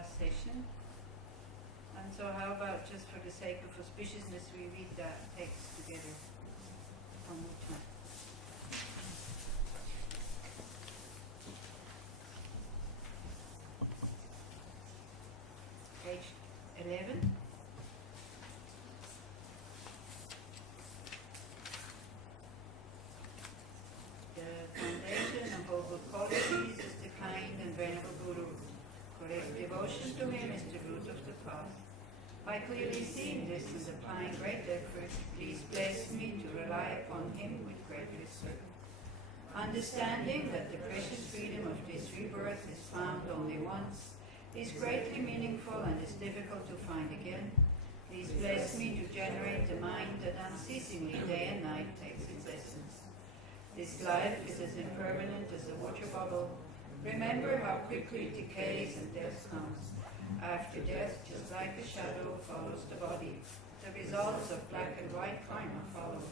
last session. And so how about, just for the sake of auspiciousness, we read that text together one more time. Page 11. The foundation of all good qualities is the kind and venerable Guru. Correct devotion to him is the root of the path. By clearly seeing this and applying great effort, please bless me to rely upon him with great respect. Understanding that the precious freedom of this rebirth is found only once, is greatly meaningful and is difficult to find again, please bless me to generate the mind that unceasingly day and night takes its essence. This life is as impermanent as a water bubble. Remember how quickly it decays and death comes. After death, just like a shadow, follows the body. The results of black and white karma follow.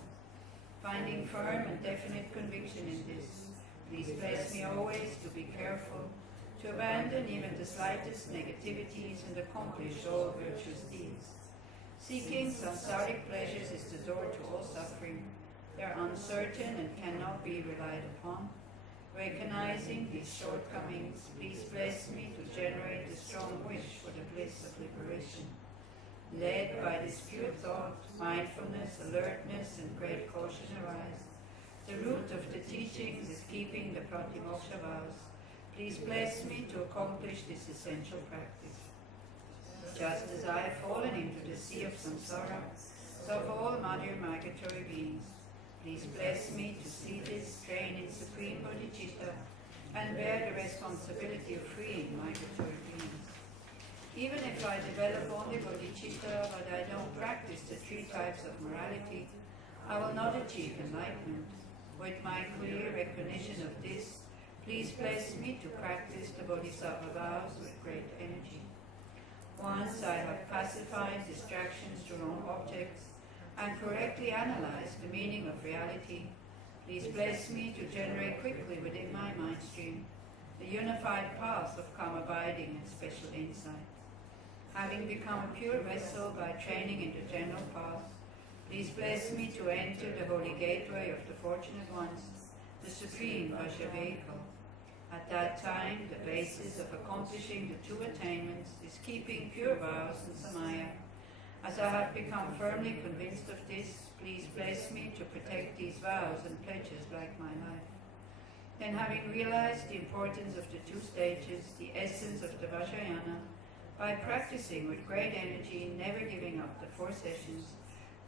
Finding firm and definite conviction in this, please bless me always to be careful, to abandon even the slightest negativities and accomplish all virtuous deeds. Seeking samsaric pleasures is the door to all suffering. They are uncertain and cannot be relied upon. Recognizing these shortcomings, please bless me to generate a strong wish for the bliss of liberation. Led by this pure thought, mindfulness, alertness, and great caution arise. The root of the teachings is keeping the pratimoksha vows. Please bless me to accomplish this essential practice. Just as I have fallen into the sea of samsara, so have all mother migratory beings. Please bless me to see this, train in supreme bodhicitta, and bear the responsibility of freeing migratory beings. Even if I develop only bodhicitta, but I don't practice the 3 types of morality, I will not achieve enlightenment. With my clear recognition of this, please bless me to practice the bodhisattva vows with great energy. Once I have pacified distractions to wrong objects, and correctly analyze the meaning of reality, please bless me to generate quickly within my mind stream the unified path of calm abiding and special insight. Having become a pure vessel by training in the general path, please bless me to enter the holy gateway of the fortunate ones, the supreme Vajra vehicle. At that time, the basis of accomplishing the 2 attainments is keeping pure vows and samaya. As I have become firmly convinced of this, please bless me to protect these vows and pledges like my life. Then, having realized the importance of the 2 stages, the essence of the Vajrayana, by practicing with great energy, never giving up the 4 sessions,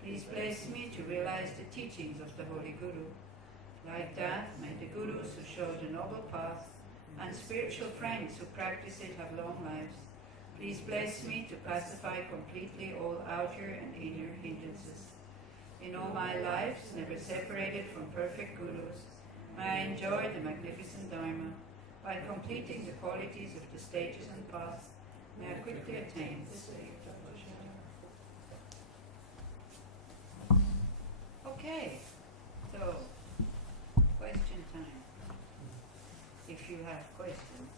please bless me to realize the teachings of the Holy Guru. Like that, may the Gurus who show the noble path and spiritual friends who practice it have long lives. Please bless me to pacify completely all outer and inner hindrances. In all my lives, never separated from perfect Gurus, may I enjoy the magnificent Dharma. By completing the qualities of the stages and paths, may I quickly attain the state of Vajrayana. Okay, so question time. If you have questions.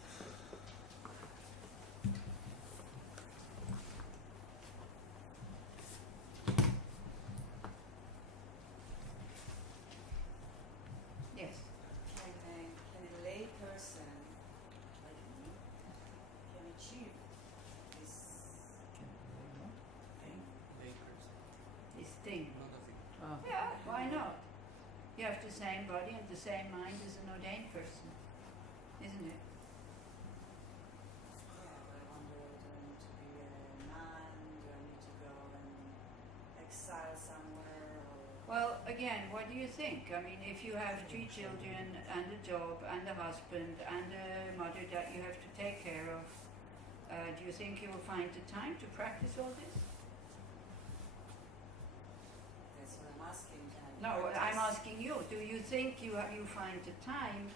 Yeah, why not? You have the same body and the same mind as an ordained person, isn't it? Yeah, but I wonder, do I need to be a nun? Do I need to go and exile somewhere? Well, again, what do you think? I mean, if you have 3 children and a job and a husband and a mother that you have to take care of, do you think you will find the time to practice all this? That's what I'm asking. No, I'm asking you. Do you think you find the time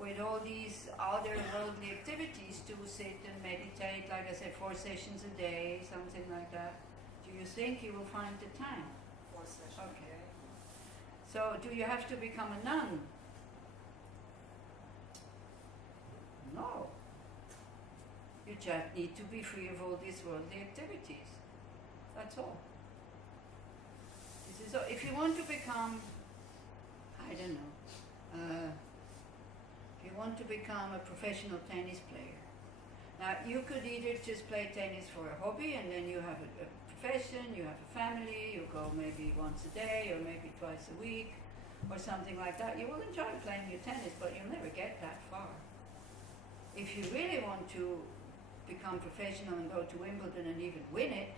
with all these other worldly activities to sit and meditate, like I said, 4 sessions a day, something like that? Do you think you will find the time? 4 sessions. Okay. So, do you have to become a nun? No. You just need to be free of all these worldly activities. That's all. This is all. If you want to become, I don't know, if you want to become a professional tennis player, now you could either just play tennis for a hobby and then you have a profession, you have a family, you go maybe once a day or maybe twice a week or something like that. You will enjoy playing your tennis, but you'll never get that far. If you really want to become professional and go to Wimbledon and even win it,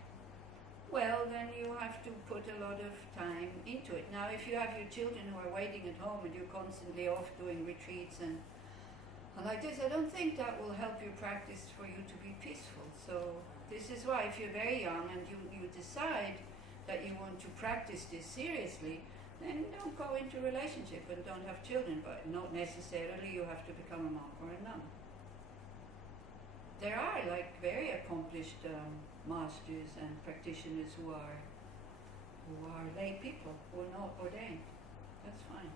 well, then you have to put a lot of time into it. Now, if you have your children who are waiting at home and you're constantly off doing retreats and like this, I don't think that will help your practice for you to be peaceful. So this is why if you're very young and you decide that you want to practice this seriously, then don't go into a relationship and don't have children, but not necessarily you have to become a monk or a nun. There are like very accomplished masters and practitioners who are lay people, who are not ordained. That's fine.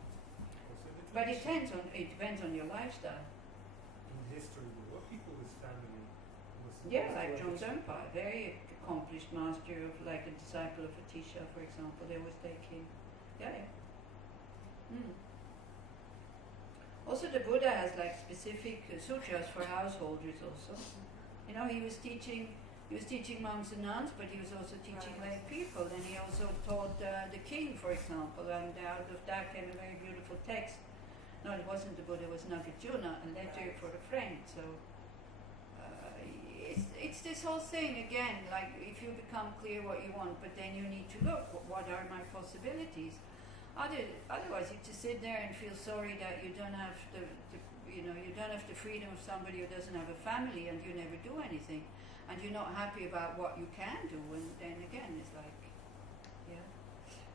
But it depends on your lifestyle. In history, there were people with family. Yeah, like John Dunbar, very accomplished master of, like a disciple of Atisha, for example. They was taking. Yeah. Also, the Buddha has like specific sutras for householders. Also, you know, he was teaching monks and nuns, but he was also teaching lay people. And he also taught the king, for example. And out of that came a very beautiful text. No, it wasn't the Buddha, it was Nagarjuna, a letter for a friend. So it's this whole thing again, like if you become clear what you want, but then you need to look, what are my possibilities? Otherwise you just sit there and feel sorry that you don't have you don't have the freedom of somebody who doesn't have a family and you never do anything. And you're not happy about what you can do, and then again it's like, yeah.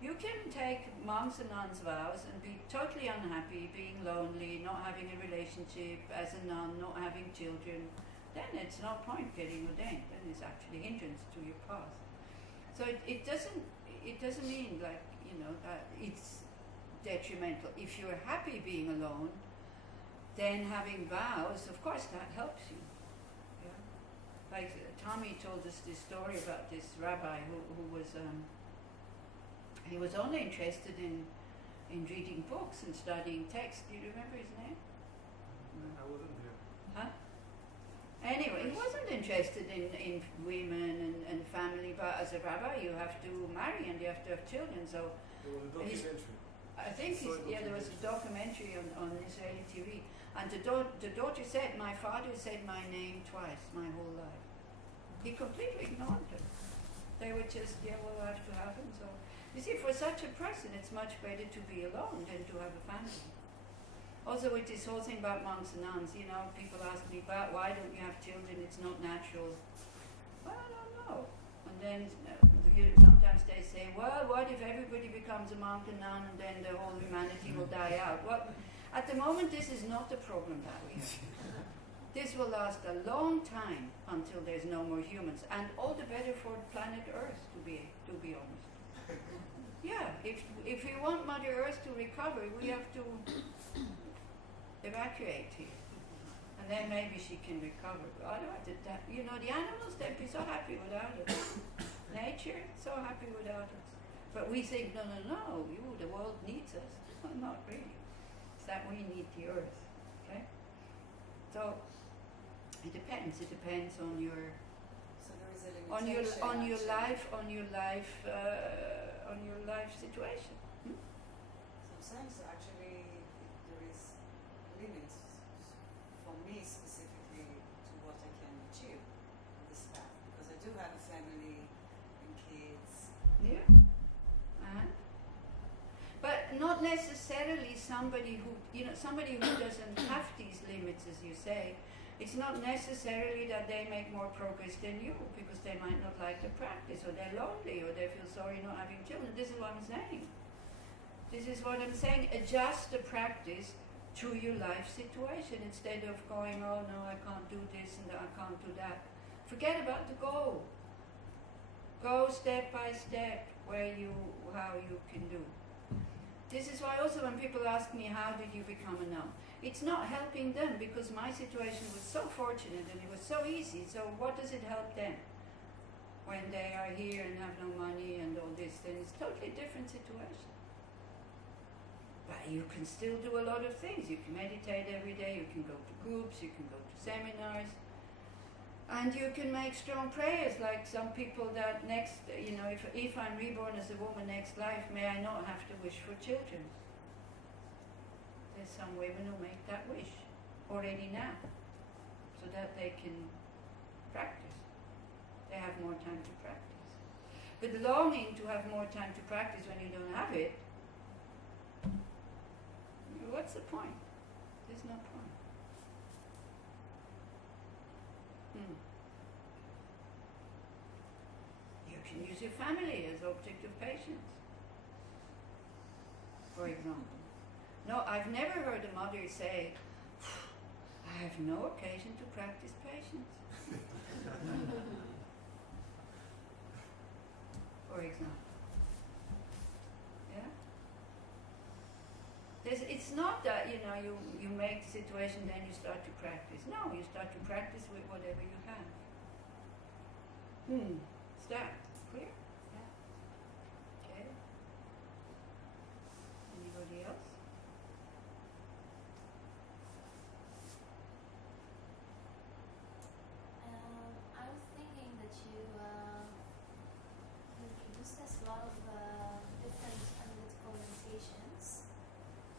You can take monks and nuns vows and be totally unhappy, being lonely, not having a relationship as a nun, not having children. Then it's no point getting ordained. Then it's actually hindrance to your path. So it doesn't mean like, you know, that it's detrimental. If you're happy being alone, then having vows, of course, that helps you. Yeah? Like Tommy told us this story about this rabbi who was he was only interested in reading books and studying text. Do you remember his name? I wasn't there. Huh? Anyway, he wasn't interested in women and family, but as a rabbi you have to marry and you have to have children. So There was a documentary. I think there was a documentary on Israeli TV, and the daughter said, my father said my name twice my whole life. He completely ignored her. They were just, yeah, we'll have to have him. So you see, for such a person it's much better to be alone than to have a family. Also with this whole thing about monks and nuns, you know, people ask me about why don't you have children, it's not natural. Well, I don't know. And then sometimes they say, well, what if everybody becomes a monk and nun and then the whole humanity will die out? Well, at the moment this is not the problem that we have. This will last a long time until there's no more humans, and all the better for planet Earth, to be honest. Yeah, if we want Mother Earth to recover, we have to evacuate here, and then maybe she can recover. Otherwise, you know, the animals, they'd be so happy without us. Nature, so happy without us. But we think, no, the world needs us. Well, not really. It's that we need the Earth. Okay. So it depends. It depends on your life situation. Sometimes actually there is limits for me specifically to what I can achieve on this path, because I do have a family and kids. Yeah. But not necessarily somebody who doesn't have these limits, as you say. It's not necessarily that they make more progress than you, because they might not like the practice, or they're lonely, or they feel sorry not having children. This is what I'm saying. Adjust the practice to your life situation instead of going, oh no, I can't do this and I can't do that. Forget about the goal. Go step by step how you can do. This is why also when people ask me, how did you become a nun? It's not helping them, because my situation was so fortunate and it was so easy. So what does it help them? When they are here and have no money and all this, then it's totally different situation. But you can still do a lot of things. You can meditate every day, you can go to groups, you can go to seminars, and you can make strong prayers, like some people that next, if I'm reborn as a woman next life, may I not have to wish for children. There's some women who make that wish already now, so that they can practice. They have more time to practice. But longing to have more time to practice when you don't have it, what's the point? There's no point. You can use your family as object of patience, for example. No, I've never heard a mother say, I have no occasion to practice patience. For example. Yeah? It's not that, you make the situation, then you start to practice. No, you start to practice with whatever you have. Is that clear? Yeah. Okay. Anybody else? I was thinking that you introduced us a lot of different analytical meditations,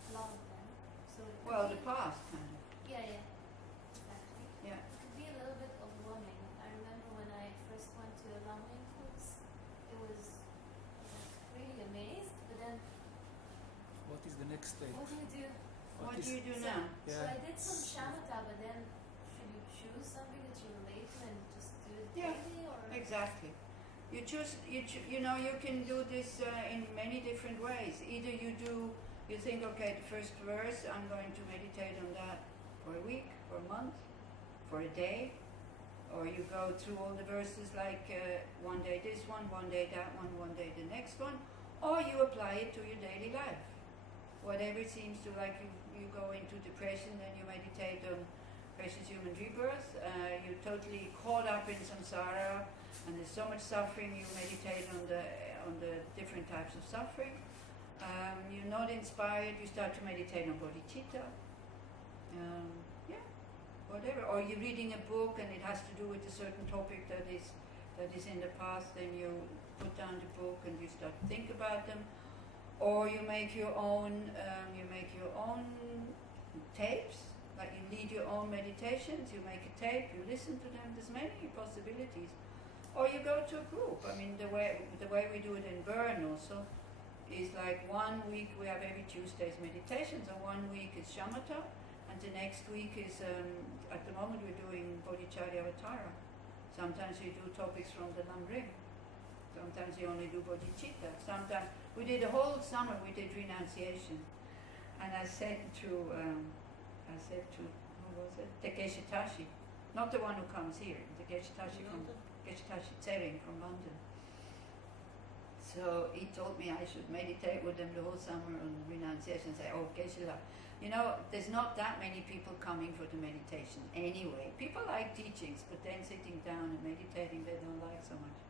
a lot of them. So it Well, could the be, past, kind of. yeah, exactly. Yeah. It could be a little bit overwhelming. I remember when I first went to a Lam Rim course, I was really amazed. But then, What is the next stage? what do you do? What is- do you do So- now? So Yeah. I did some shamatha, but then should you choose something that you relate to and just do it Yeah, daily, or? Exactly. You can do this in many different ways. Either you think, okay, the first verse, I'm going to meditate on that for a week, for a month, for a day, or you go through all the verses like one day this one day that one day the next one, or you apply it to your daily life. Whatever seems to, like you go into depression, then you meditate on precious human rebirth. You're totally caught up in samsara, and there's so much suffering. You meditate on the different types of suffering. You're not inspired. You start to meditate on bodhicitta. Whatever. Or you're reading a book and it has to do with a certain topic that is in the past. Then you put down the book and you start to think about them. Or you make your own. Tapes. Like you lead your own meditations, you make a tape, you listen to them. There's many possibilities. Or you go to a group. I mean, the way we do it in Bern also is like 1 week we have every Tuesday's meditations, and 1 week is shamatha, and the next week is at the moment we're doing bodhicharya avatara. Sometimes we do topics from the Lam Rim. Sometimes we only do bodhicitta. Sometimes we did the whole summer. We did renunciation, and I said to who was it? Takeshi Tashi, not the one who comes here. Takeshi Tashi from Takeshi Tsering from London. So he told me I should meditate with them the whole summer on renunciation. Say, oh, Geshe-la, there's not that many people coming for the meditation anyway. People like teachings, but then sitting down and meditating they don't like so much.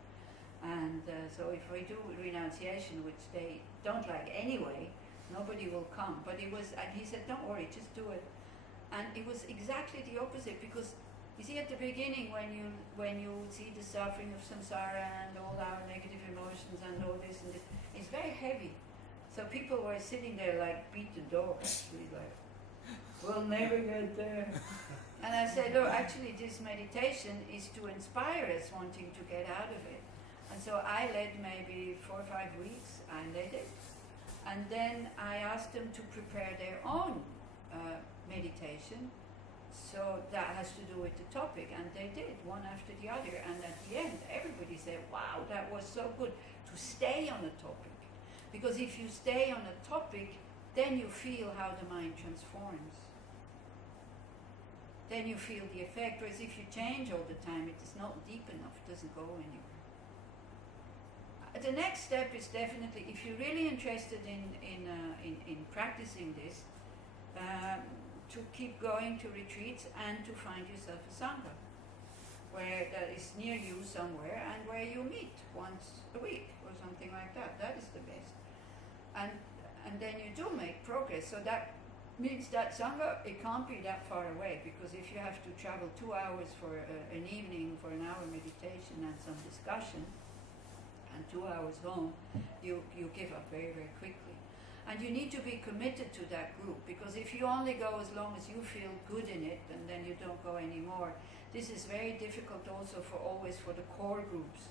And so if we do renunciation, which they don't like anyway, nobody will come. But and he said, don't worry, just do it. And it was exactly the opposite, because you see at the beginning when you see the suffering of samsara and all our negative emotions and all this and this, it's very heavy. So people were sitting there like beat the dog, actually, like, we'll never get there. And I said, look, actually this meditation is to inspire us wanting to get out of it. And so I led maybe 4 or 5 weeks, I led it. And then I asked them to prepare their own meditation. So that has to do with the topic, and they did, one after the other. And at the end, everybody said, wow, that was so good to stay on a topic. Because if you stay on a topic, then you feel how the mind transforms. Then you feel the effect, whereas if you change all the time, it is not deep enough, it doesn't go anywhere. the next step is definitely, if you're really interested in practicing this, to keep going to retreats and to find yourself a sangha where that is near you somewhere and where you meet once a week or something like that. That is the best. And then you do make progress. So that means that sangha, it can't be that far away, because if you have to travel 2 hours for an evening for an hour meditation and some discussion, and 2 hours home, you give up very, very quickly. And you need to be committed to that group, because if you only go as long as you feel good in it, and then you don't go anymore, this is very difficult also for the core groups.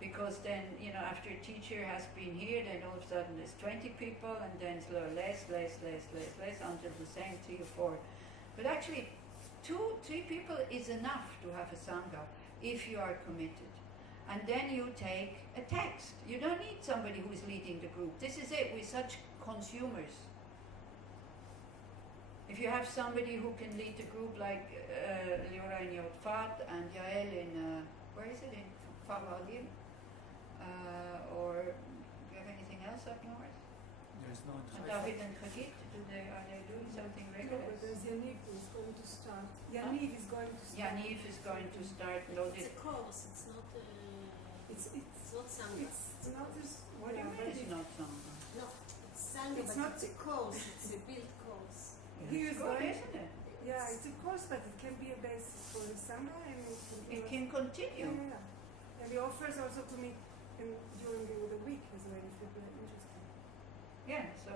Because then, after a teacher has been here, then all of a sudden there's 20 people, and then it's less, until the same 3 or 4. But actually, 2-3 people is enough to have a sangha, if you are committed. And then you take a text. You don't need somebody who is leading the group. This is it, we're such consumers. If you have somebody who can lead the group, like Leora in Yotfat and Yael in, where is it, in Favalim? Or do you have anything else up north? There's no And David and Chagit, are they doing something regular? No, but there's Yaniv who is going to start. Yaniv is going to start. Yaniv is going to start. It's a course, it's not It's not sangha. It's not just What do you mean it's not sangha? No, it's sangha, It's but not- it's a course, it's a built course. He It's is good, going- isn't it? yeah, it's a course, but it can be a basis for the sangha, and It can continue. And he offers also to meet during the week as well, if you're interested. Yeah, so,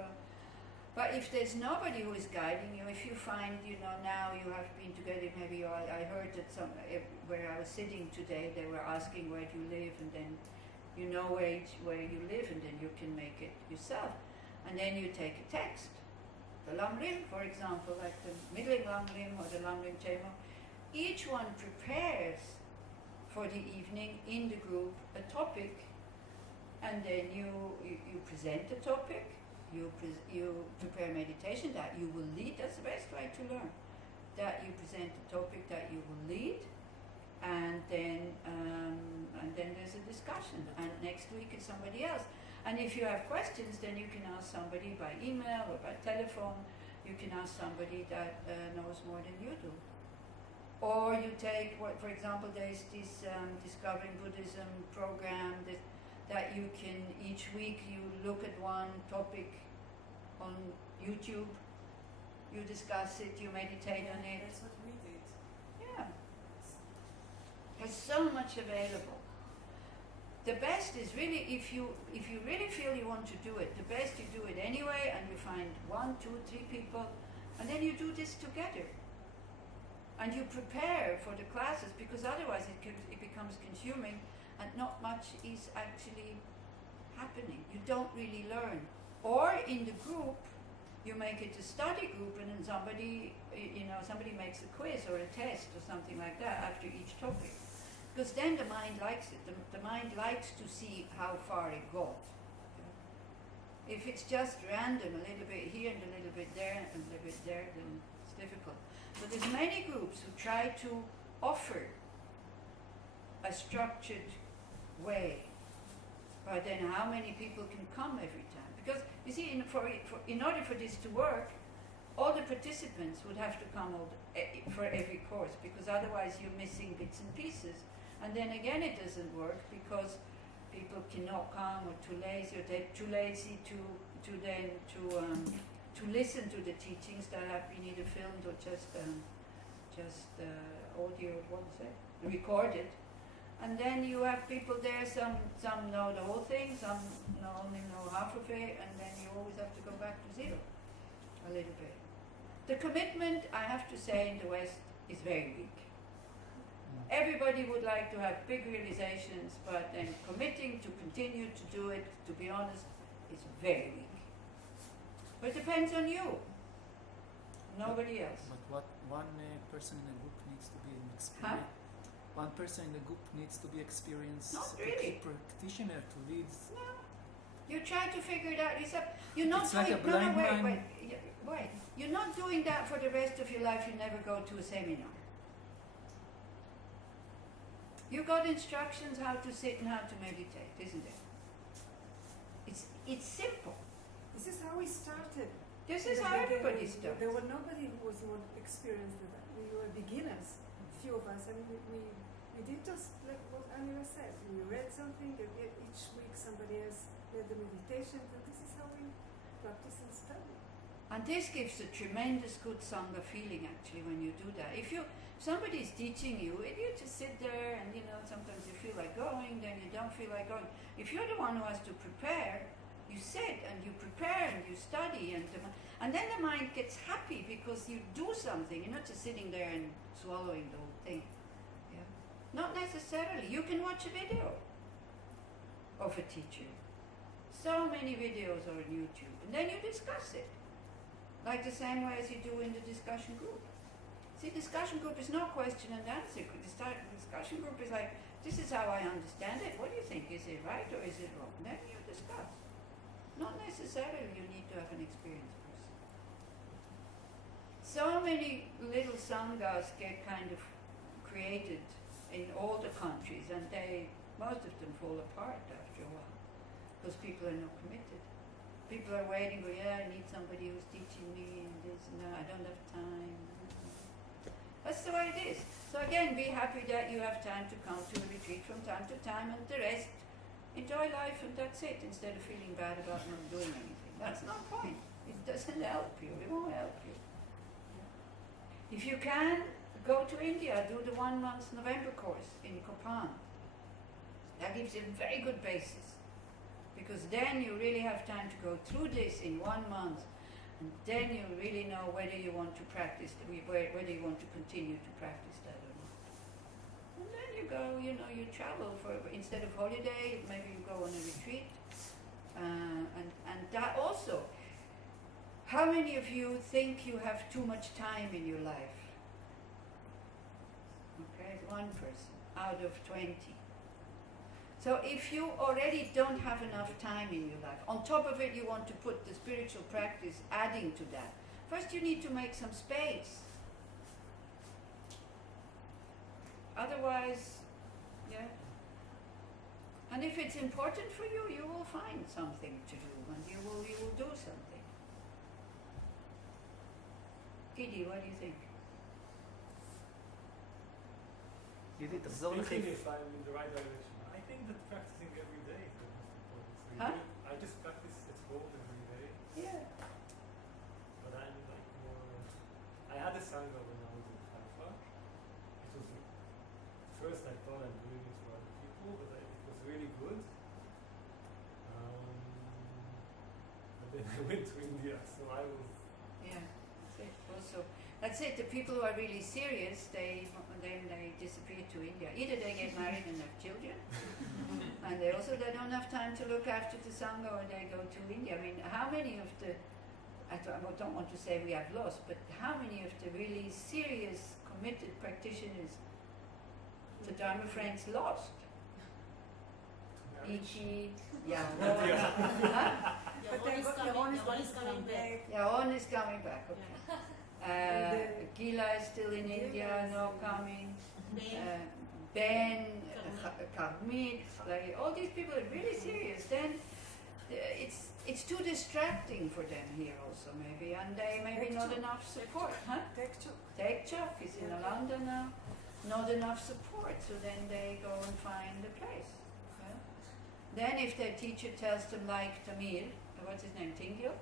but if there's nobody who is guiding you, if you find, now you have been together, maybe I heard that where I was sitting today, they were asking where do you live, and then you know where you live, and then you can make it yourself. And then you take a text. The Lam Rim, for example, like the Middling Lam Rim or the Lam Rim Chemo, each one prepares for the evening in the group a topic, and then you present the topic, you prepare meditation that you will lead. That's the best way to learn. That you present the topic that you will lead, and then there's a discussion. And next week is somebody else. And if you have questions, then you can ask somebody by email or by telephone. You can ask somebody that knows more than you do. Or you take, for example, there's this Discovering Buddhism program that you can, each week you look at one topic on YouTube, you discuss it, you meditate on it. That's what we did. Yeah. There's so much available. The best is really, if you really feel you want to do it, the best you do it anyway, and you find 1, 2, 3 people, and then you do this together. And you prepare for the classes, because otherwise it becomes consuming and not much is actually happening. You don't really learn. Or in the group, you make it a study group, and then somebody makes a quiz or a test or something like that after each topic. Because then the mind likes it. The mind likes to see how far it got. If it's just random, a little bit here and a little bit there and a little bit there, then it's difficult. So there's many groups who try to offer a structured way, but then how many people can come every time? Because you see, in order for this to work, all the participants would have to come for every course, because otherwise you're missing bits and pieces. And then again it doesn't work, because people cannot come, or too lazy, or they're too lazy to listen to the teachings that have been either filmed or just audio, recorded. And then you have people there, some know the whole thing, some only know half of it, and then you always have to go back to zero a little bit. The commitment, I have to say, in the West is very weak. Everybody would like to have big realizations, but then committing to continue to do it, to be honest, is very weak. But it depends on you, nobody else. But what one person in a group needs to be an experience. One person in a group needs to be experienced. Not really. Practitioner to lead. No. You try to figure it out yourself. You're not It's doing like a blind man. Wait. You're not doing that for the rest of your life. You never go to a seminar. You got instructions how to sit and how to meditate, isn't it? It's simple. This is how we started. This In is the how everybody beginning, starts. There were nobody who was more experienced than that. We were beginners, few of us, and we did just like what Anila said. We read something, and each week somebody else led the meditations, and this is how we practice and study. And this gives a tremendous good Sangha feeling actually when you do that. If somebody is teaching you, and you just sit there and sometimes you feel like going, then you don't feel like going. If you're the one who has to prepare, you sit and you prepare and you study and then the mind gets happy because you do something. You're not just sitting there and swallowing the whole thing. Yeah? Not necessarily. You can watch a video of a teacher. So many videos are on YouTube, and then you discuss it. Like the same way as you do in the discussion group. See, discussion group is no question and answer. Discussion group is like, this is how I understand it. What do you think? Is it right or is it wrong? Then you discuss. Not necessarily you need to have an experienced person. So many little sanghas get kind of created in all the countries, and most of them fall apart after a while because people are not committed. People are waiting for, I need somebody who's teaching me and this and that. I don't have time. That's the way it is. So again, be happy that you have time to come to a retreat from time to time, and the rest, enjoy life and that's it, instead of feeling bad about not doing anything. That's no point. It doesn't help you. It won't help you. If you can, go to India, do the 1 month November course in Kopan. That gives you a very good basis. Because then you really have time to go through this in 1 month, and then you really know whether you want to practice, whether you want to continue to practice that or not. And then you go, you travel instead of holiday, maybe you go on a retreat. And that also, how many of you think you have too much time in your life? Okay, 1 person out of 20. So if you already don't have enough time in your life, on top of it you want to put the spiritual practice adding to that, first you need to make some space. Otherwise, and if it's important for you, you will find something to do, and you will do something. Gidi, what do you think? גידי, תחזור Thinking לחיפה. if I'm in the right direction. I think that practicing every day is the most important. Huh? I just practice at home every day, Yeah. but I'm like more. I had a sangha when I was in Haifa. It was first I thought I'm doing it for other people, but it was really good. But then I went to India, so I was. Yeah, that's it. Also, that's it. The people who are really serious, then they disappear to India. Either they get married and have children, and they don't have time to look after the sangha, or they go to India. I mean, how many of the, I don't want to say we have lost, but how many of the really serious, committed practitioners the Dharma friends lost? Ichi, Yaron, But then Yaron is coming back. Yaron is coming back. Okay. Gila is still in India, no coming. Ben, Karmit, like all these people are really serious. Then it's too distracting for them here also maybe, and they maybe not enough support, huh? Tekchok is in Alanda now, not enough support, so then they go and find a place. Yeah? Then if their teacher tells them like Tamil, what's his name, Tingyo?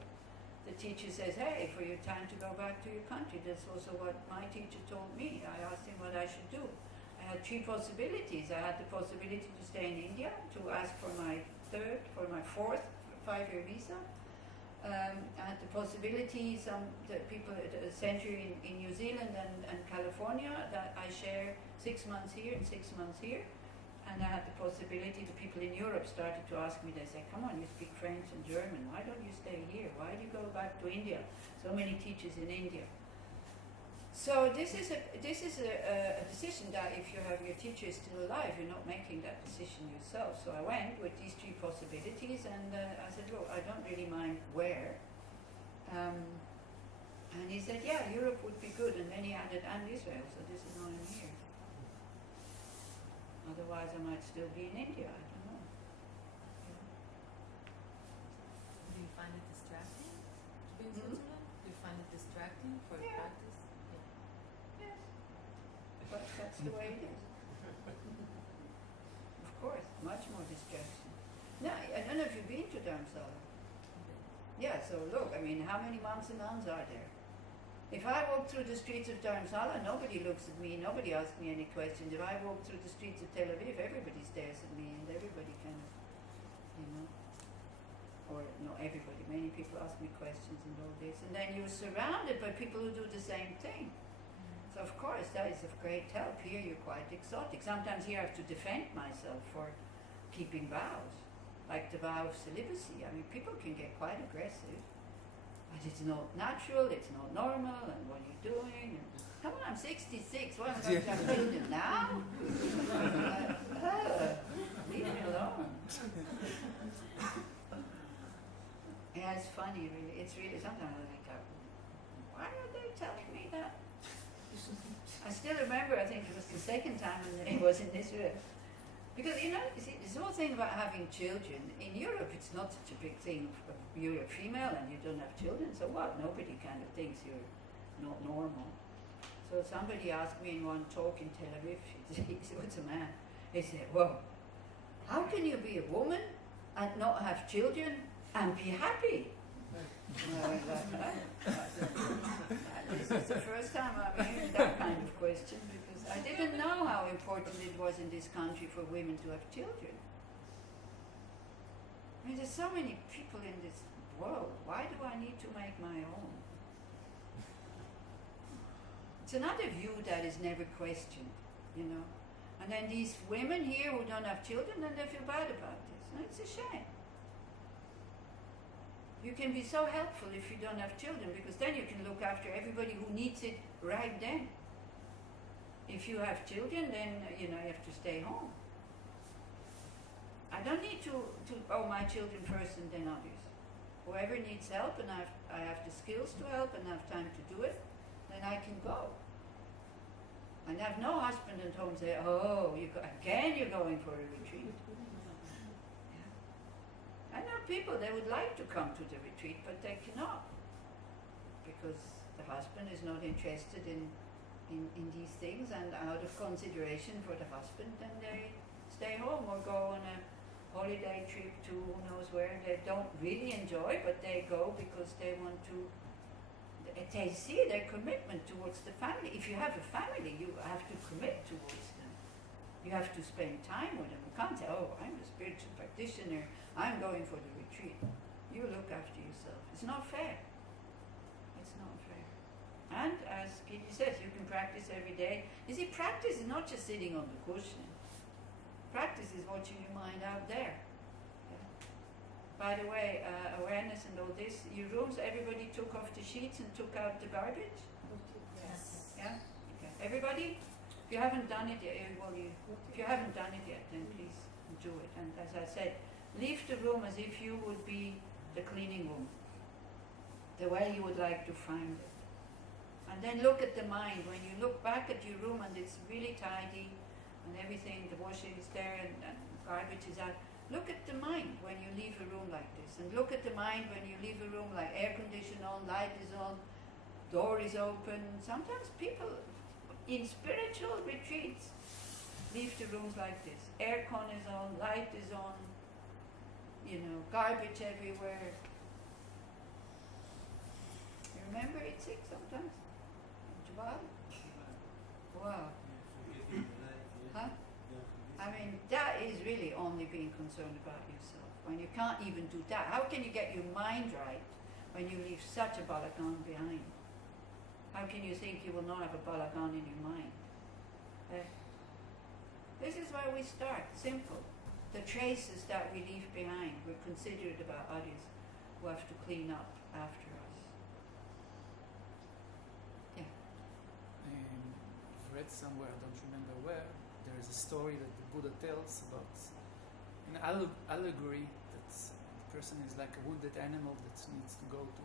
The teacher says, hey, for your time to go back to your country. That's also what my teacher told me. I asked him what I should do. I had 3 possibilities. I had the possibility to stay in India, to ask for my 4th 5-year visa. I had the possibility, the people at a century in New Zealand and California, that I share 6 months here and 6 months here. And I had the possibility, the people in Europe started to ask me, they say, come on, you speak French and German, why don't you stay here? Why do you go back to India? So many teachers in India. So this is a decision that if you have your teacher still alive, you're not making that decision yourself. So I went with these 3 possibilities, and I said, look, I don't really mind where. And he said, yeah, Europe would be good, and then he added, and Israel, so this is why I'm here. Otherwise I might still be in India, I don't know. That's the way it is. Of course, much more distraction. No, I don't know if you've been to Dharamsala. Yeah, so look, I mean, how many monks and nuns are there? If I walk through the streets of Dharamsala, nobody looks at me, nobody asks me any questions. If I walk through the streets of Tel Aviv, everybody stares at me and everybody kind of, you know, or not everybody, many people ask me questions and all this. And then you're surrounded by people who do the same thing. So of course that is of great help. Here you're quite exotic. Sometimes here I have to defend myself for keeping vows, like the vow of celibacy. I mean, people can get quite aggressive. But it's not natural, it's not normal, and what are you doing? And, come on, I'm 66, what am I going to have children now? Leave me alone. Yeah, it's funny, really. It's really, sometimes I think, why are they telling me that? I still remember, I think it was the second time when it was in Israel. Because, you know, see, this whole thing about having children, in Europe it's not such a big thing. You're a female and you don't have children, so what? Nobody kind of thinks you're not normal. So somebody asked me in one talk in Tel Aviv, he was a man, he said, well, how can you be a woman and not have children and be happy? And I went like that. This is the first time I'm hearing that kind of question, because I didn't know how important it was in this country for women to have children. I mean, there's so many people in this world. Why do I need to make my own? It's another view that is never questioned, you know. And then these women here who don't have children, then they feel bad about this. And it's a shame. You can be so helpful if you don't have children, because then you can look after everybody who needs it right then. If you have children, then you know you have to stay home. I don't need to my children first and then others. Whoever needs help and I have the skills to help and have time to do it, then I can go. And have no husband at home say, oh, again you're going for a retreat. I know people, they would like to come to the retreat, but they cannot. Because the husband is not interested in these things, and out of consideration for the husband, then they stay home or go on a holiday trip to who knows where. They don't really enjoy, but they go because they want to, they see their commitment towards the family. If you have a family, you have to commit towards them. You have to spend time with them. You can't say, oh, I'm a spiritual practitioner, I'm going for the retreat. You look after yourself. It's not fair. It's not fair. And as Kitty says, you can practice every day. You see, practice is not just sitting on the cushion. Practice is watching your mind out there. Yeah. By the way, awareness and all this, your rooms, everybody took off the sheets and took out the garbage? Yes. Yeah? Okay. Everybody? If you haven't done it yet, if you haven't done it yet, then please do it. And as I said, leave the room as if you would be the cleaning room, the way you would like to find it. And then look at the mind. When you look back at your room and it's really tidy and everything, the washing is there and garbage is out, look at the mind when you leave a room like this. And look at the mind when you leave a room like air condition on, light is on, door is open. Sometimes people in spiritual retreats leave the rooms like this. Aircon is on, light is on, you know, garbage everywhere. You remember Itzik sometimes? Jabal? Wow. Huh? I mean, that is really only being concerned about yourself. When you can't even do that, how can you get your mind right when you leave such a balagan behind? How can you think you will not have a balagan in your mind? This is where we start, simple. The traces that we leave behind, we're considerate about others who have to clean up after us. Yeah. I've read somewhere, I don't remember where, there is a story that the Buddha tells about an allegory that the person is like a wounded animal that needs to go to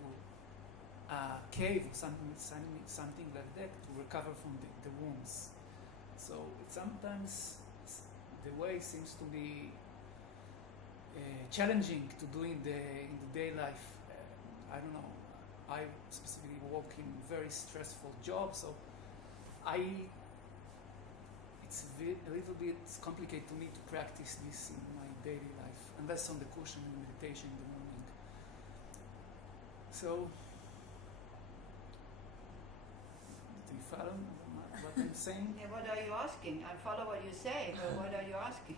a cave or something like that to recover from the wounds. So sometimes the way seems to be challenging to do in the day life. I don't know. I specifically work in very stressful jobs, so I a little bit complicated to me to practice this in my daily life, unless on the cushion in meditation in the morning. So, do you follow what I'm saying? Yeah, what are you asking? I follow what you say, but what are you asking?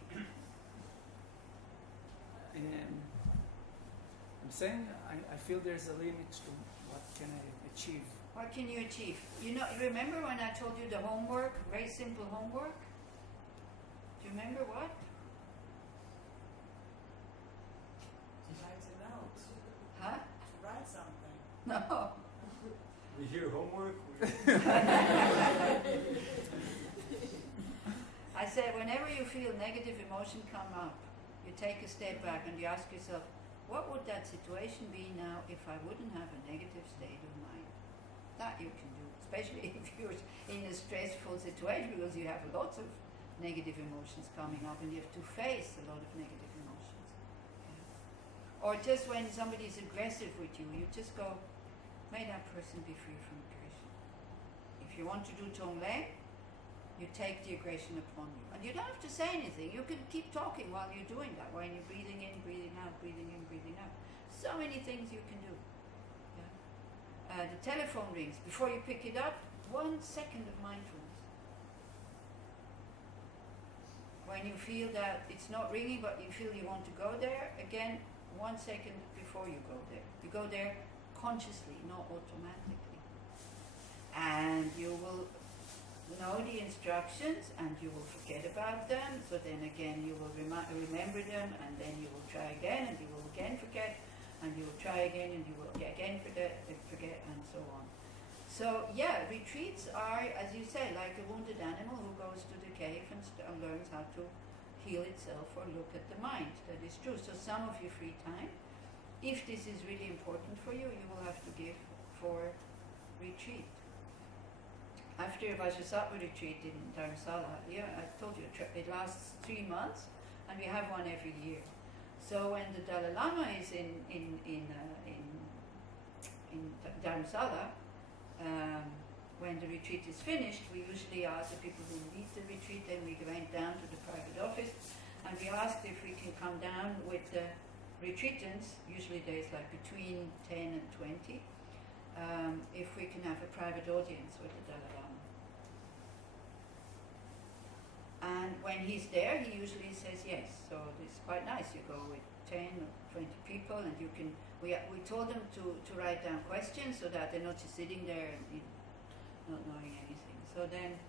I'm saying I feel there's a limit to what can I achieve. What can you achieve? You know, remember when I told you the homework, very simple homework? Do you remember what? To write a note. Huh? To write something. No. We hear homework. I said, whenever you feel negative emotion come up, you take a step back and you ask yourself, what would that situation be now if I wouldn't have a negative state of mind? That you can do, especially if you're in a stressful situation because you have lots of negative emotions coming up and you have to face a lot of negative emotions. Yeah. Or just when somebody is aggressive with you, you just go, may that person be free from aggression. If you want to do Tonglen, you take the aggression upon you. And you don't have to say anything. You can keep talking while you're doing that, when you're breathing in, breathing out, breathing in, breathing out. So many things you can do. Yeah? The telephone rings. Before you pick it up, 1 second of mindfulness. When you feel that it's not ringing, but you feel you want to go there, again, 1 second before you go there. You go there consciously, not automatically. And you will know the instructions and you will forget about them, so then again you will remember them, and then you will try again and you will again forget, and you will try again and you will again forget and so on. So yeah, retreats are, as you say, like a wounded animal who goes to the cave and learns how to heal itself or look at the mind. That is true. So some of your free time, if this is really important for you, you will have to give for retreat. After Vajrasattva retreat in Dharamsala, yeah, I told you it lasts 3 months, and we have one every year. So when the Dalai Lama is in Dharamsala, when the retreat is finished, we usually ask the people who lead the retreat, then we went down to the private office, and we asked if we can come down with the retreatants, usually there's like between 10 and 20, if we can have a private audience with the Dalai Lama. And when he's there, he usually says yes. So it's quite nice. You go with 10 or 20 people, and you can. We told them to write down questions so that they're not just sitting there and not knowing anything. So then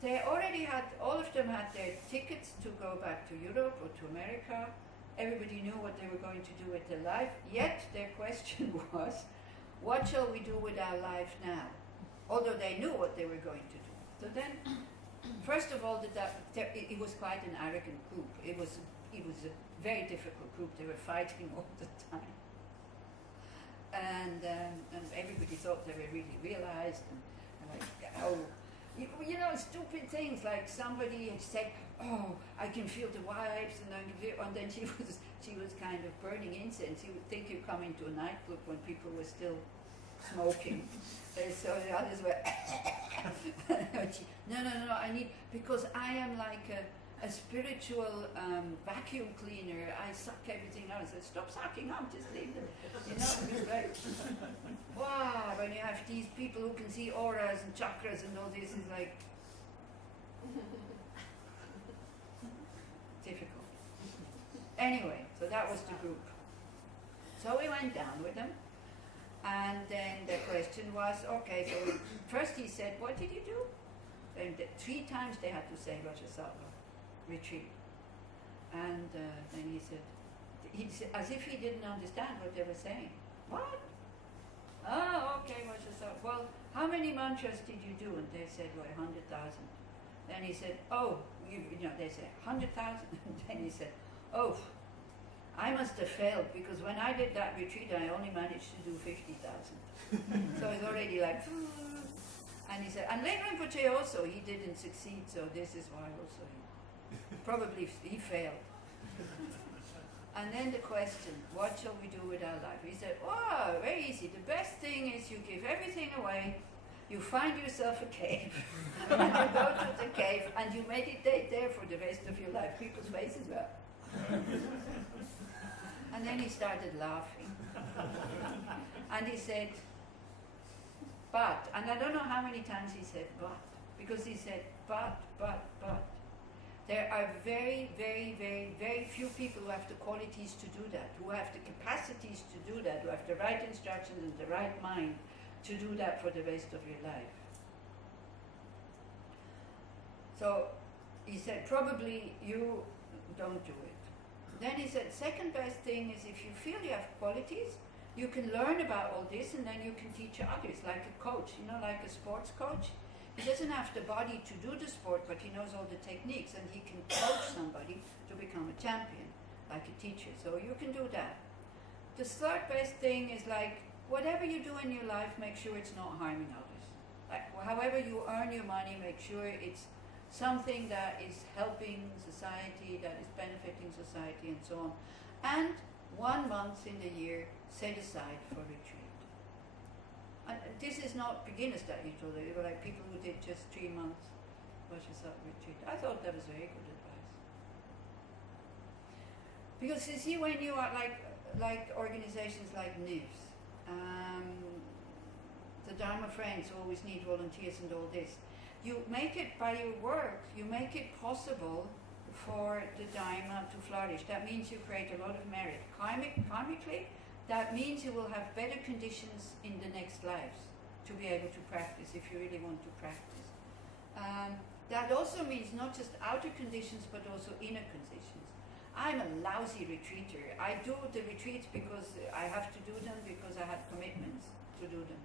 they already had, all of them had their tickets to go back to Europe or to America. Everybody knew what they were going to do with their life. Yet their question was, what shall we do with our life now? Although they knew what they were going to do. So then, first of all, it was quite an arrogant group. It was a very difficult group. They were fighting all the time, and everybody thought they were really realized. And like, oh, you know, stupid things like somebody had said, "Oh, I can feel the vibes," and then she was kind of burning incense. You would think you come into a nightclub when people were still smoking. So the others were no, I need, because I am like a spiritual vacuum cleaner. I suck everything out. I said, stop sucking up, just leave them. You know, it's like, wow, when you have these people who can see auras and chakras and all this, is like difficult. Anyway, so that was the group. So we went down with them. And then the question was, okay, so first he said, what did you do? And 3 times they had to say Vajrasattva, retreat. And then he said, as if he didn't understand what they were saying. What? Oh, okay, Vajrasattva. Well, how many mantras did you do? And they said, well, 100,000. Then he said, oh, they said 100,000. And then he said, oh, I must have failed, because when I did that retreat, I only managed to do 50,000. So it's already like, and he said, and Lam Rim October also, he didn't succeed, so this is why also he failed. And then the question, what shall we do with our life? He said, oh, very easy. The best thing is you give everything away, You find yourself a cave, and you go to the cave, and you meditate there for the rest of your life. People's faces were. And then he started laughing. And he said, but, and I don't know how many times he said but, because he said, but. There are very, very, very, very few people who have the qualities to do that, who have the capacities to do that, who have the right instructions and the right mind to do that for the rest of your life. So he said, probably you don't do it. Then he said, second best thing is if you feel you have qualities, you can learn about all this and then you can teach others, like a coach, like a sports coach. He doesn't have the body to do the sport, but he knows all the techniques and he can coach somebody to become a champion, like a teacher. So you can do that. The third best thing is like, whatever you do in your life, make sure it's not harming others. Like, however you earn your money, make sure it's something that is helping society, that is benefiting society and so on. And 1 month in the year set aside for retreat. And this is not beginners that you told, they were like people who did just 3 months Vaishnav retreat. I thought that was very good advice. Because you see, when you are like organizations like NIVS, the Dharma Friends always need volunteers and all this. You make it by your work, you make it possible for the Dharma to flourish. That means you create a lot of merit. Karmically, that means you will have better conditions in the next lives to be able to practice, if you really want to practice. That also means not just outer conditions, but also inner conditions. I'm a lousy retreater. I do the retreats because I have to do them, because I had commitments to do them.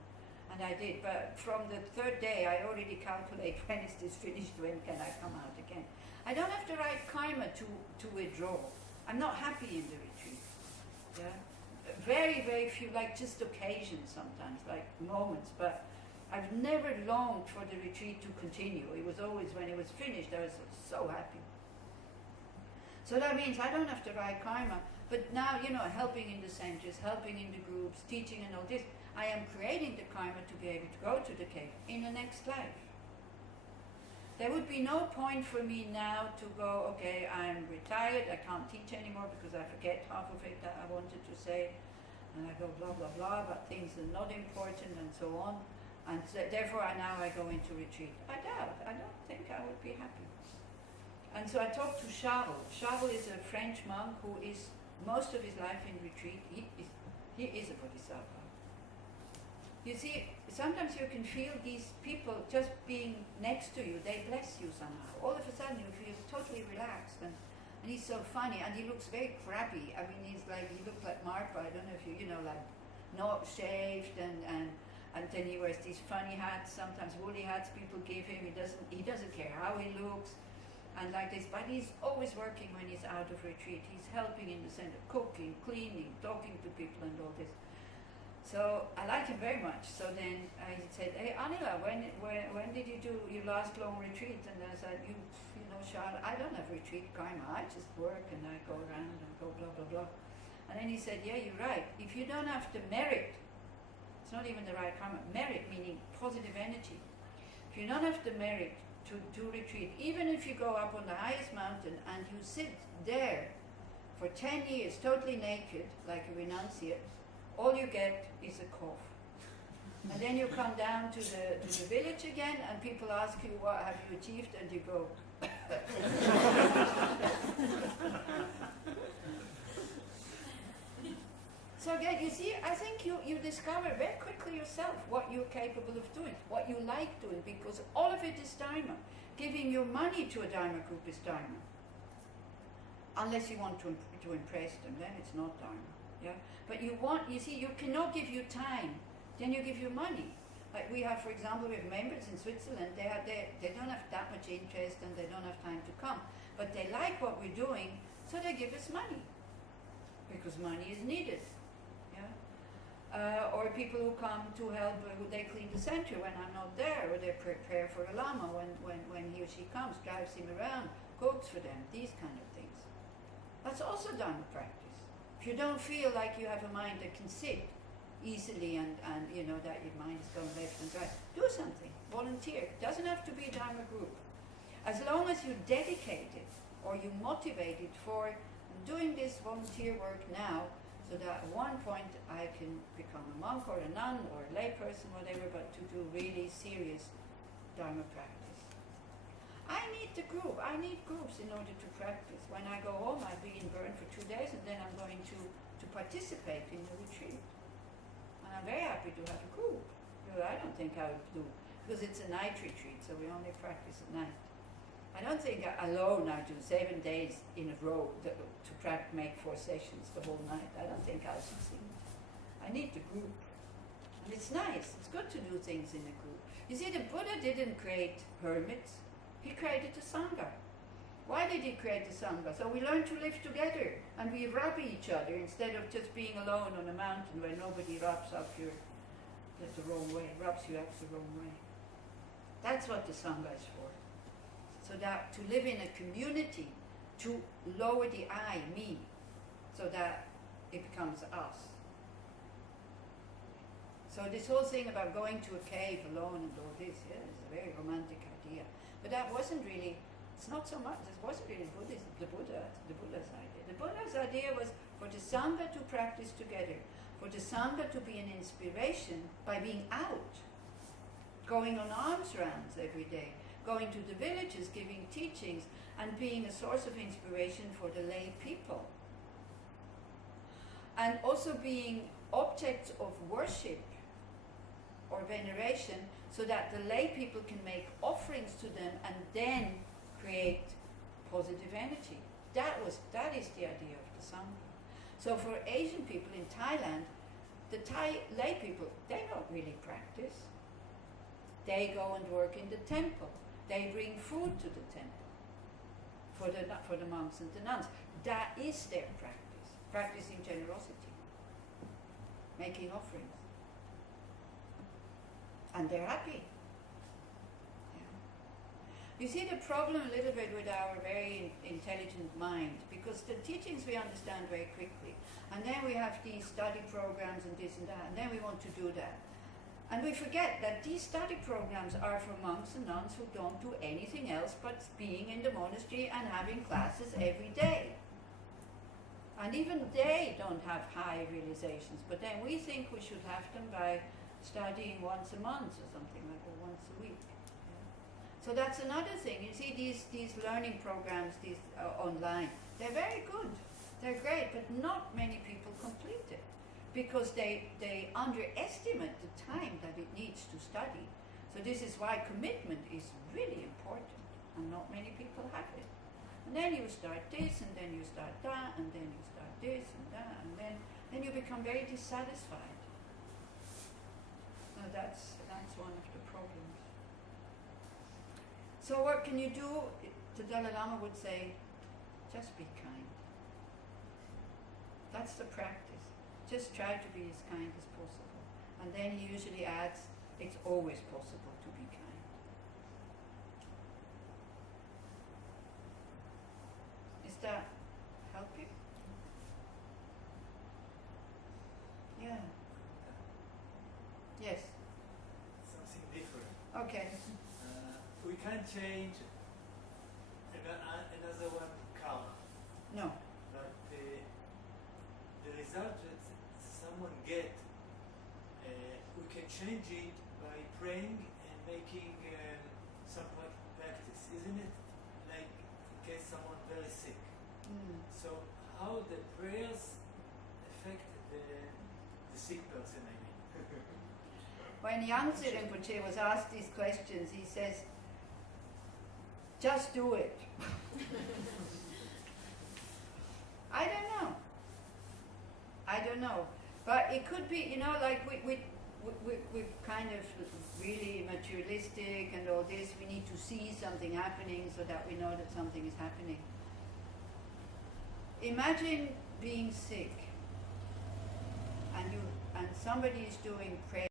And I did, but from the third day, I already calculate when is this finished, when can I come out again. I don't have the right karma to withdraw. I'm not happy in the retreat. Yeah? Very, very few, like just occasions sometimes, like moments, but I've never longed for the retreat to continue. It was always, when it was finished, I was so happy. So that means I don't have the right karma, but now, helping in the centers, helping in the groups, teaching and all this, I am creating the karma to be able to go to the cave in the next life. There would be no point for me now to go, okay, I'm retired, I can't teach anymore because I forget half of it that I wanted to say, and I go blah, blah, blah, but things are not important and so on, and therefore now I go into retreat. I don't think I would be happy. And so I talked to Charles. Charles is a French monk who is most of his life in retreat. He is a bodhisattva. You see, sometimes you can feel these people just being next to you, they bless you somehow. All of a sudden you feel totally relaxed, and he's so funny, and he looks very crabby. I mean, he looks like Marpa, I don't know if like not shaved, and then he wears these funny hats, sometimes woolly hats people give him. He doesn't care how he looks, and like this, but he's always working when he's out of retreat. He's helping in the center, cooking, cleaning, talking to people and all this. So I like him very much. So then he said, hey Anila, when did you do your last long retreat? And I said, Charlotte, I don't have retreat karma. I just work and I go around and go blah, blah, blah. And then he said, yeah, you're right. If you don't have the merit, it's not even the right karma, merit meaning positive energy. If you don't have the merit to retreat, even if you go up on the highest mountain and you sit there for 10 years totally naked, like a renunciate, all you get is a cough. And then you come down to the village again, and people ask you, what have you achieved? And you go. So again, you see, I think you discover very quickly yourself what you're capable of doing, what you like doing, because all of it is Dharma. Giving your money to a Dharma group is Dharma. Unless you want to impress them, then it's not Dharma. Yeah? But you cannot give your time, then you give your money. Like we have, for example, we have members in Switzerland, they don't have that much interest and they don't have time to come. But they like what we're doing, so they give us money. Because money is needed. Yeah? Or people who come to help, they clean the center when I'm not there, or they prepare for a Lama when he or she comes, drives him around, cooks for them, these kind of things. That's also Dharma practice. If you don't feel like you have a mind that can sit, easily and you know that your mind is going left and right. Do something. Volunteer. It doesn't have to be a Dharma group. As long as you're dedicated or you're motivated for doing this volunteer work now, so that at one point I can become a monk or a nun or a layperson, whatever, but to do really serious Dharma practice. I need the group. I need groups in order to practice. When I go home, I'll be in Bern for 2 days, and then I'm going to participate in the retreat. And I'm very happy to have a group. Because I don't think I would do, because it's a night retreat, so we only practice at night. I don't think alone I do 7 days in a row to make 4 sessions the whole night. I don't think I'll succeed. I need the group. And it's nice. It's good to do things in a group. You see, the Buddha didn't create hermits. He created the Sangha. Why did he create the Sangha? So we learn to live together and we rub each other instead of just being alone on a mountain where nobody rubs up the wrong way, rubs you up the wrong way. That's what the Sangha is for. So that to live in a community, to lower the I, me, so that it becomes us. So this whole thing about going to a cave alone and all this, yeah, it's a very romantic idea. But that wasn't really, it's not so much, it wasn't really Buddhism, the Buddha's idea. The Buddha's idea was for the Sangha to practice together, for the Sangha to be an inspiration by being out, going on alms rounds every day, going to the villages, giving teachings, and being a source of inspiration for the lay people. And also being objects of worship or veneration, so that the lay people can make offerings to them and then create positive energy. That is the idea of the Sangha. So for Asian people in Thailand, the Thai lay people, they don't really practice. They go and work in the temple. They bring food to the temple for the monks and the nuns. That is their practice, practicing generosity, making offerings. And they're happy. Yeah. You see the problem a little bit with our very intelligent mind, because the teachings we understand very quickly, and then we have these study programs and this and that, and then we want to do that. And we forget that these study programs are for monks and nuns who don't do anything else but being in the monastery and having classes every day. And even they don't have high realizations, but then we think we should have them by studying once a month or something like, or once a week. Yeah. So that's another thing. You see these learning programs, these online, they're very good, they're great, but not many people complete it because they underestimate the time that it needs to study. So this is why commitment is really important, and not many people have it. And then you start this, and then you start that, and then you start this and that, and then you become very dissatisfied. So that's one of the problems. So what can you do? The Dalai Lama would say, just be kind. That's the practice. Just try to be as kind as possible. And then he usually adds, it's always possible to be kind. Is that helping? Yeah. Yes. Something different. Okay. We can't change another one karma, No. but the result that someone get, we can change it by praying and making some practice, isn't it? Like in case someone very sick. So how the prayers affect the sick person, I mean. When Yangtze Rinpoche was asked these questions, he says, just do it. I don't know. But it could be, like we're kind of really materialistic and all this. We need to see something happening so that we know that something is happening. Imagine being sick and somebody is doing prayer